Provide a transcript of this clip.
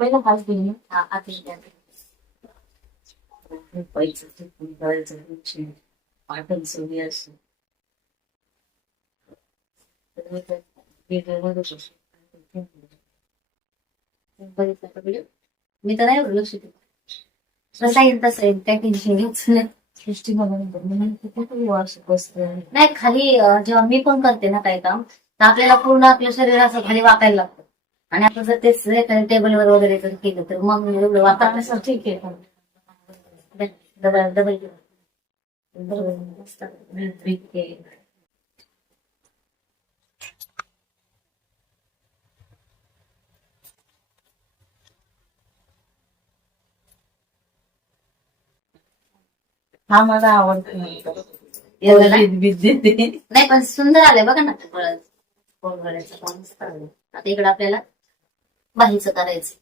पहिला हाच दिली ना. हा आतिश द्या. पैसे करायचं पाठन सगळी असं बघितलं का व्हिडिओ? मी तर नाही एवढं लक्ष देत. जसा येईल तसं येईल, काही टेन्शन घ्यायचं नाही. सृष्टी वर्ष बसतं. नाही खाली जेव्हा मी पण करते ना काही काम, तर आपल्याला पूर्ण आपल्या शरीराचं खाली वाकायला लागतं. आणि आपण जर तेच टेबलवर वगैरे जर केलं तर मग एवढं वाकायला ठीक आहे. डबल डबल हा मला आवडतो. एवढं देते नाही पण सुंदर आलंय बघा ना. आता इकडे आपल्याला बाहीचं करायचं.